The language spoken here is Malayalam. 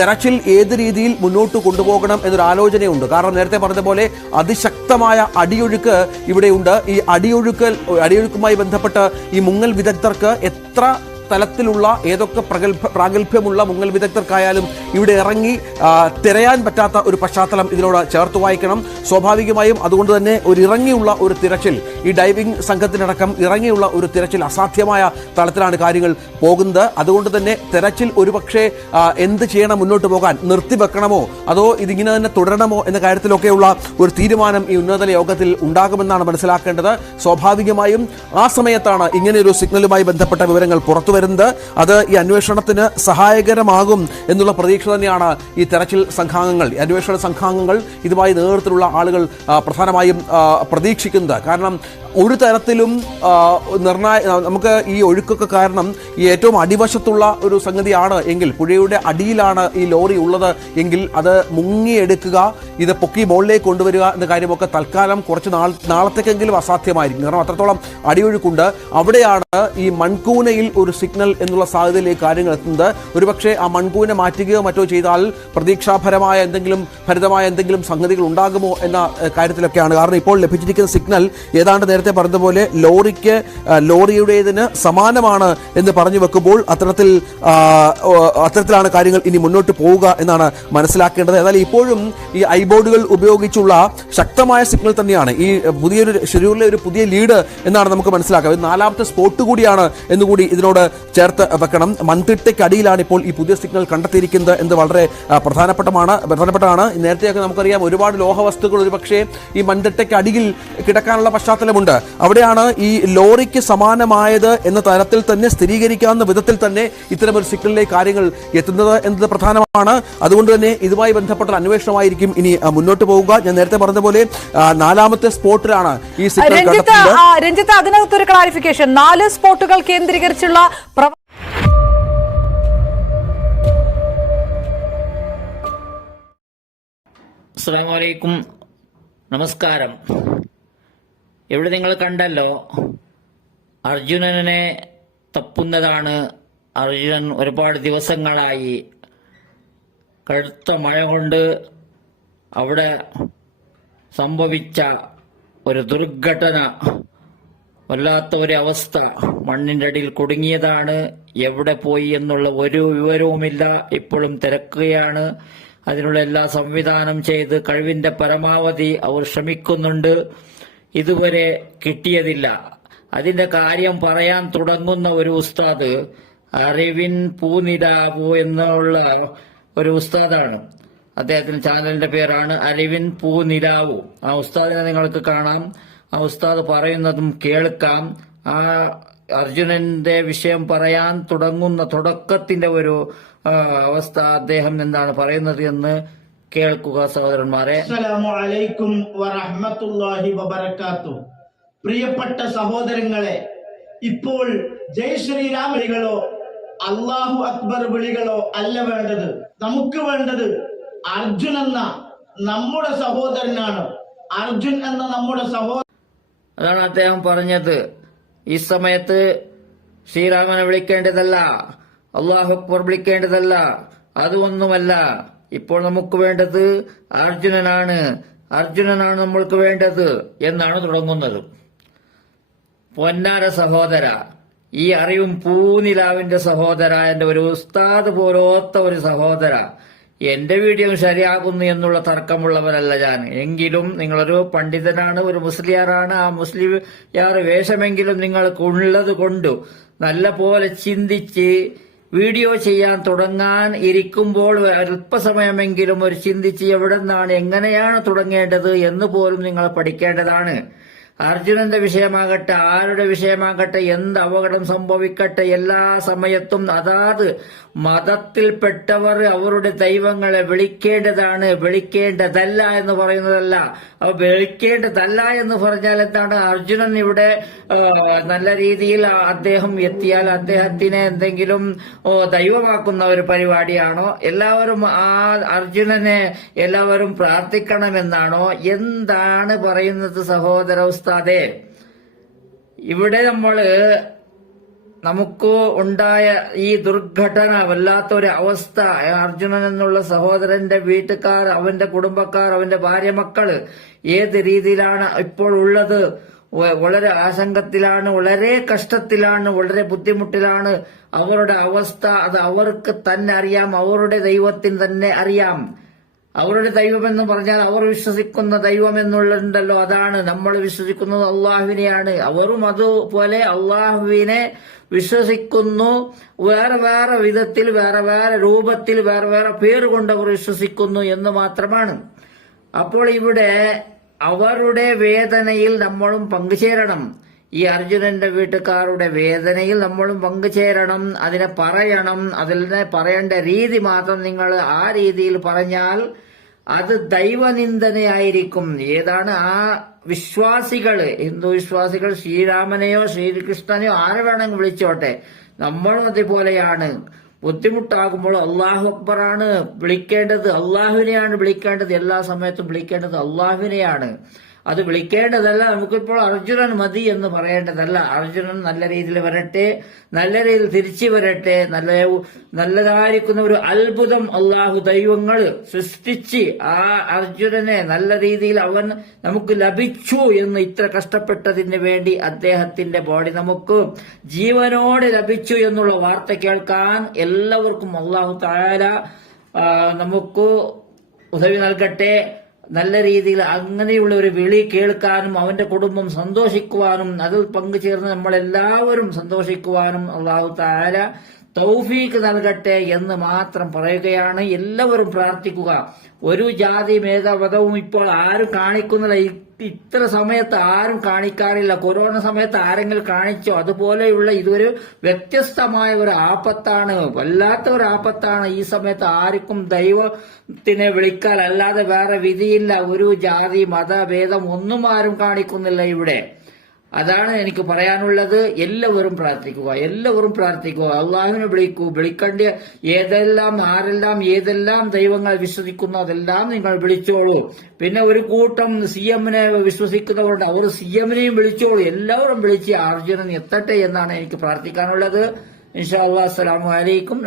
തെരച്ചിൽ ഏത് രീതിയിൽ മുന്നോട്ട് കൊണ്ടുപോകണം എന്നൊരു ആലോചനയുണ്ട്. കാരണം നേരത്തെ പറഞ്ഞ പോലെ അതിശക്തമായ അടിയൊഴുക്ക് ഇവിടെയുണ്ട്. ഈ അടിയൊഴുക്കുമായി ബന്ധപ്പെട്ട് ഈ മുങ്ങൽ വിദഗ്ധർക്ക് എത്ര തലത്തിലുള്ള ഏതൊക്കെ പ്രാഗൽഭ്യമുള്ള മുങ്ങൽ വിദഗ്ധർക്കായാലും ഇവിടെ ഇറങ്ങി തിരയാൻ പറ്റാത്ത ഒരു പശ്ചാത്തലം ഇതിനോട് ചേർത്ത് വായിക്കണം. സ്വാഭാവികമായും അതുകൊണ്ട് തന്നെ ഇറങ്ങിയുള്ള ഒരു തിരച്ചിൽ, ഈ ഡൈവിംഗ് സംഘത്തിനടക്കം ഇറങ്ങിയുള്ള ഒരു തിരച്ചിൽ അസാധ്യമായ തലത്തിലാണ് കാര്യങ്ങൾ പോകുന്നത്. അതുകൊണ്ട് തന്നെ തിരച്ചിൽ ഒരുപക്ഷെ എന്ത് ചെയ്യണം, മുന്നോട്ട് പോകാൻ നിർത്തിവെക്കണമോ അതോ ഇതിങ്ങനെ തന്നെ തുടരണമോ എന്ന കാര്യത്തിലൊക്കെയുള്ള ഒരു തീരുമാനം ഈ ഉന്നതതല യോഗത്തിൽ ഉണ്ടാകുമെന്നാണ് മനസ്സിലാക്കേണ്ടത്. സ്വാഭാവികമായും ആ സമയത്താണ് ഇങ്ങനെയൊരു സിഗ്നലുമായി ബന്ധപ്പെട്ട വിവരങ്ങൾ പുറത്തു വരുന്നത്. അത് ഈ അന്വേഷണത്തിന് സഹായകരമാകും എന്നുള്ള പ്രതീക്ഷ തന്നെയാണ് ഈ തെരച്ചിൽ സംഘാംഗങ്ങൾ, അന്വേഷണ സംഘാംഗങ്ങൾ, ഇതുമായി നേതൃത്വത്തിലുള്ള ആളുകൾ പ്രധാനമായും പ്രതീക്ഷിക്കുന്നത്. കാരണം ഒരു തരത്തിലും നമുക്ക് ഈ ഒഴുക്കൊക്കെ കാരണം ഈ ഏറ്റവും അടിവശത്തുള്ള ഒരു സംഗതിയാണ് എങ്കിൽ, പുഴയുടെ അടിയിലാണ് ഈ ലോറി ഉള്ളത് എങ്കിൽ അത് മുങ്ങിയെടുക്കുക, ഇത് പൊക്കി മുകളിലേക്ക് കൊണ്ടുവരിക എന്ന കാര്യമൊക്കെ തൽക്കാലം കുറച്ച് നാളത്തേക്കെങ്കിലും അസാധ്യമായിരിക്കും. കാരണം അത്രത്തോളം അടിയൊഴുക്കുണ്ട്. അവിടെയാണ് ഈ മൺകൂനയിൽ ഒരു സിഗ്നൽ എന്നുള്ള സാധ്യതയിലേക്ക് കാര്യങ്ങൾ എത്തുന്നത്. ഒരുപക്ഷെ ആ മൺകൂന മാറ്റുകയോ മറ്റോ ചെയ്താൽ പ്രതീക്ഷാഭരമായ എന്തെങ്കിലും സംഗതികൾ ഉണ്ടാകുമോ എന്ന കാര്യത്തിലൊക്കെയാണ്. കാരണം ഇപ്പോൾ ലഭിച്ചിരിക്കുന്ന സിഗ്നൽ ഏതാണ്ട് നേരത്തെ പറഞ്ഞതുപോലെ ലോറിയുടേതിന് സമാനമാണ് എന്ന് പറഞ്ഞു വെക്കുമ്പോൾ അത്തരത്തിലാണ് കാര്യങ്ങൾ ഇനി മുന്നോട്ട് പോവുക എന്നാണ് മനസ്സിലാക്കേണ്ടത്. ഏതായാലും ഇപ്പോഴും ഈ ഐബോർഡുകൾ ഉപയോഗിച്ചുള്ള ശക്തമായ സിഗ്നൽ തന്നെയാണ് ഈ പുതിയൊരു ഷെഡ്യൂളിലെ ഒരു പുതിയ ലീഡ് എന്നാണ് നമുക്ക് മനസ്സിലാക്കുക. ഇത് 4ാമത്തെ സ്പോട്ട് കൂടിയാണ് എന്നുകൂടി ഇതിനോട് ചേർത്ത് വെക്കണം. മൺതിട്ടയ്ക്കടിയിലാണ് ഇപ്പോൾ ഈ പുതിയ സിഗ്നൽ കണ്ടെത്തിയിരിക്കുന്നത് എന്ന് വളരെ പ്രധാനപ്പെട്ടതാണ്. നേരത്തെയൊക്കെ നമുക്കറിയാം ഒരുപാട് ലോഹവസ്തുക്കൾ ഒരുപക്ഷെ ഈ മൺതിട്ടയ്ക്ക് അടിയിൽ കിടക്കാനുള്ള പശ്ചാത്തലമുണ്ട്. അവിടെയാണ് ഈ ലോറിക്ക് സമാനമായത് എന്ന തരത്തിൽ തന്നെ സ്ഥിരീകരിക്കാവുന്ന വിധത്തിൽ തന്നെ ഇത്തരമൊരു സിഗ്നലിലേക്ക് കാര്യങ്ങൾ എത്തുന്നത് എന്നത് പ്രധാനമാണ്. അതുകൊണ്ട് തന്നെ ഇതുമായി ബന്ധപ്പെട്ട അന്വേഷണമായിരിക്കും ഇനി മുന്നോട്ട് പോവുക. ഞാൻ നേരത്തെ പറഞ്ഞതുപോലെ 4ാമത്തെ സ്പോട്ടിലാണ് ഈ സിഗ്നൽ കണ്ടെത്തുന്നത്. രഞ്ജിത്ത്, അതിനകത്തൊരു ക്ലാരിഫിക്കേഷൻ, 4 സ്പോട്ടുകൾ കേന്ദ്രീകരിച്ചുള്ള അസ്സലാമു അലൈക്കും, നമസ്കാരം. ഇവിടെ നിങ്ങൾ കണ്ടല്ലോ, അർജുനനെ തപ്പുന്നതാണ്. അർജുനൻ ഒരുപാട് ദിവസങ്ങളായി കടുത്ത മഴ കൊണ്ട് അവിടെ സംഭവിച്ച ഒരു ദുർഘടന, വല്ലാത്ത ഒരു അവസ്ഥ, മണ്ണിന്റെ അടിയിൽ കുടുങ്ങിയതാണ്. എവിടെ പോയി എന്നുള്ള ഒരു വിവരവുമില്ല. ഇപ്പോഴും തിരക്കുകയാണ്. അതിനുള്ള എല്ലാ സംവിധാനം ചെയ്ത് കഴിവിന്റെ പരമാവധി അവർ ശ്രമിക്കുന്നുണ്ട്. ഇതുവരെ കിട്ടിയതില്ല. അതിന്റെ കാര്യം പറയാൻ തുടങ്ങുന്ന ഒരു ഉസ്താദ് അറിവിൻ പൂനിലാവു എന്നുള്ള ഒരു ഉസ്താദാണ്. അദ്ദേഹത്തിന്റെ ചാനലിന്റെ പേരാണ് അറിവിൻ പൂനിലാവു. ആ ഉസ്താദിനെ നിങ്ങൾക്ക് കാണാം. ആ ഉസ്താദ് പറയുന്നതും കേൾക്കാം. ആ അർജുനന്റെ വിഷയം പറയാൻ തുടങ്ങുന്ന തുടക്കത്തിന്റെ ഒരു അവസ്ഥ, അദ്ദേഹം എന്താണ് പറയുന്നത് എന്ന് കേൾക്കുക സഹോദരന്മാരെ. അസ്സലാമു അലൈക്കും വറഹ്മത്തുള്ളാഹി വബറകാതുഹു. പ്രിയപ്പെട്ട സഹോദരങ്ങളെ, ഇപ്പോൾ ജയ് ശ്രീരാം വിളികളോ അല്ലാഹു അക്ബർ വിളികളോ അല്ല വേണ്ടത്. നമുക്ക് വേണ്ടത് അർജുൻ എന്ന നമ്മുടെ സഹോദരനാണ്. അർജുൻ എന്ന നമ്മുടെ സഹോദരൻ. അതാണ് അദ്ദേഹം പറഞ്ഞത്. ഈ സമയത്ത് ശ്രീരാമനെ വിളിക്കേണ്ടതല്ല, അല്ലാഹു അക്ബർ വിളിക്കേണ്ടതല്ല, അതൊന്നുമല്ല. ഇപ്പോൾ നമുക്ക് വേണ്ടത് അർജുനനാണ് നമ്മൾക്ക് വേണ്ടത് എന്നാണ് തുടങ്ങുന്നത്. പൊന്നാര സഹോദര, ഈ അറിവും പൂനിലാവിന്റെ സഹോദര, എന്റെ ഒരു ഉസ്താദ് പോലോത്ത ഒരു സഹോദര, എന്റെ വീഡിയോ ശരിയാകുന്നു എന്നുള്ള തർക്കമുള്ളവരല്ല ഞാൻ. എങ്കിലും നിങ്ങളൊരു പണ്ഡിതനാണ്, ഒരു മുസ്ലിയാറാണ്. ആ മുസ്ലിയാർ വേഷമെങ്കിലും നിങ്ങൾക്ക് ഉള്ളത് കൊണ്ടു നല്ല പോലെ ചിന്തിച്ച് വീഡിയോ ചെയ്യാൻ തുടങ്ങാൻ ഇരിക്കുമ്പോൾ അല്പസമയമെങ്കിലും ഒരു ചിന്തിച്ച് എവിടെ നിന്നാണ്, എങ്ങനെയാണ് തുടങ്ങേണ്ടത് എന്ന് പോലും നിങ്ങൾ പഠിക്കേണ്ടതാണ്. അർജുനന്റെ വിഷയമാകട്ടെ, ആരുടെ വിഷയമാകട്ടെ, എന്ത് അപകടം സംഭവിക്കട്ടെ, എല്ലാ സമയത്തും അതാത് മതത്തിൽപ്പെട്ടവർ അവരുടെ ദൈവങ്ങളെ വിളിക്കേണ്ടതാണ്. വിളിക്കേണ്ടതല്ല എന്ന് പറയുന്നതല്ല. വിളിക്കേണ്ടതല്ല എന്ന് പറഞ്ഞാൽ എന്താണ്? അർജുനൻ ഇവിടെ നല്ല രീതിയിൽ അദ്ദേഹം എത്തിയാൽ അദ്ദേഹത്തിനെ എന്തെങ്കിലും ദൈവമാക്കുന്ന ഒരു പരിപാടിയാണോ? എല്ലാവരും ആ അർജുനനെ എല്ലാവരും പ്രാർത്ഥിക്കണമെന്നാണോ? എന്താണ് പറയുന്നത് സഹോദര ഉസ്താദേ? ഇവിടെ നമ്മള് നമുക്ക് ഉണ്ടായ ഈ ദുർഘടന വല്ലാത്തൊരു അവസ്ഥ, അർജുനൻ എന്നുള്ള സഹോദരന്റെ വീട്ടുകാർ, അവന്റെ കുടുംബക്കാർ, അവന്റെ ഭാര്യ മക്കള് ഏത് രീതിയിലാണ് ഇപ്പോൾ ഉള്ളത്, വളരെ ആശങ്കത്തിലാണ്, വളരെ കഷ്ടത്തിലാണ്, വളരെ ബുദ്ധിമുട്ടിലാണ് അവരുടെ അവസ്ഥ. അത് അവർക്ക് തന്നെ അറിയാം, അവരുടെ ദൈവത്തിന് തന്നെ അറിയാം. അവരുടെ ദൈവം എന്ന് പറഞ്ഞാൽ അവർ വിശ്വസിക്കുന്ന ദൈവം എന്നുള്ളതുണ്ടല്ലോ, അതാണ്. നമ്മൾ വിശ്വസിക്കുന്നത് അള്ളാഹുവിനെയാണ്. അവരും അതുപോലെ അള്ളാഹുവിനെ വിശ്വസിക്കുന്നു. വേറെ വേറെ വിധത്തിൽ, വേറെ വേറെ രൂപത്തിൽ, വേറെ വേറെ പേരുകൊണ്ട് അവർ വിശ്വസിക്കുന്നു എന്ന് മാത്രമാണ്. അപ്പോൾ ഇവിടെ അവരുടെ വേദനയിൽ നമ്മളും പങ്കുചേരണം. ഈ അർജുനന്റെ വീട്ടുകാരുടെ വേദനയിൽ നമ്മളും പങ്കുചേരണം. അതിനെ പറയണം. അതിനെ പറയേണ്ട രീതി മാത്രം നിങ്ങൾ ആ രീതിയിൽ പറഞ്ഞാൽ അത് ദൈവനിന്ദനയായിരിക്കും. ഏതാണ് ആ വിശ്വാസികള്, ഹിന്ദു വിശ്വാസികൾ ശ്രീരാമനെയോ ശ്രീകൃഷ്ണനെയോ ആരെ വേണമെങ്കിൽ വിളിച്ചോട്ടെ, നമ്മളും അതുപോലെയാണ്. ബുദ്ധിമുട്ടാകുമ്പോൾ അള്ളാഹു അക്ബറാണ് വിളിക്കേണ്ടത്, അള്ളാഹുവിനെയാണ് വിളിക്കേണ്ടത്. എല്ലാ സമയത്തും വിളിക്കേണ്ടത് അള്ളാഹുവിനെയാണ്. അത് വിളിക്കേണ്ടതല്ല നമുക്കിപ്പോൾ അർജുനൻ മതി എന്ന് പറയേണ്ടതല്ല. അർജുനൻ നല്ല രീതിയിൽ വരട്ടെ, നല്ല രീതിയിൽ തിരിച്ചു വരട്ടെ. നല്ലതായിരിക്കുന്ന ഒരു അത്ഭുതം അള്ളാഹു ദൈവങ്ങൾ സൃഷ്ടിച്ച് ആ അർജുനനെ നല്ല രീതിയിൽ അവൻ നമുക്ക് ലഭിച്ചു എന്ന്, ഇത്ര കഷ്ടപ്പെട്ടതിന് വേണ്ടി അദ്ദേഹത്തിന്റെ ബോഡി നമുക്ക് ജീവനോടെ ലഭിച്ചു എന്നുള്ള വാർത്ത കേൾക്കാൻ എല്ലാവർക്കും അള്ളാഹു തആല നമുക്ക് ഉദവി നൽകട്ടെ. നല്ല രീതിയിൽ അങ്ങനെയുള്ള ഒരു വിളി കേൾക്കാനും അവന്റെ കുടുംബം സന്തോഷിക്കുവാനും അതിൽ പങ്കുചേർന്ന് നമ്മളെല്ലാവരും സന്തോഷിക്കുവാനും അല്ലാഹു തആല തൗഫീഖ് നൽകട്ടെ എന്ന് മാത്രം പറയുകയാണ്. എല്ലാവരും പ്രാർത്ഥിക്കുക. ഒരു ജാതി ഭേദമതവും ഇപ്പോൾ ആരും കാണിക്കുന്നില്ല. ഇത്ര സമയത്ത് ആരും കാണിക്കാറില്ല. കൊറോണ സമയത്ത് ആരെങ്കിലും കാണിച്ചോ? അതുപോലെയുള്ള ഇതൊരു വ്യത്യസ്തമായ ഒരു ആപത്താണ്, വല്ലാത്ത ഒരു ആപത്താണ്. ഈ സമയത്ത് ആർക്കും ദൈവത്തിനെ വിളിക്കാൻ അല്ലാതെ വേറെ വിധിയില്ല. ഒരു ജാതി മതഭേദം ഒന്നും ആരും കാണിക്കുന്നില്ല ഇവിടെ. അതാണ് എനിക്ക് പറയാനുള്ളത്. എല്ലാവരും പ്രാർത്ഥിക്കുക, എല്ലാവരും പ്രാർത്ഥിക്കുക. അള്ളാഹുവിനെ വിളിക്കൂ. വിളിക്കേണ്ട ഏതെല്ലാം ആരെല്ലാം ഏതെല്ലാം ദൈവങ്ങൾ വിശ്വസിക്കുന്നു അതെല്ലാം നിങ്ങൾ വിളിച്ചോളൂ. പിന്നെ ഒരു കൂട്ടം CM-നെ വിശ്വസിക്കുന്നവരുണ്ട്, അവർ CM-നെയും വിളിച്ചോളൂ. എല്ലാവരും വിളിച്ച് അർജുനൻ എത്തട്ടെ എന്നാണ് എനിക്ക് പ്രാർത്ഥിക്കാനുള്ളത്. ഇൻഷാ അല്ലാഹ്. അസ്സലാമു അലൈക്കും.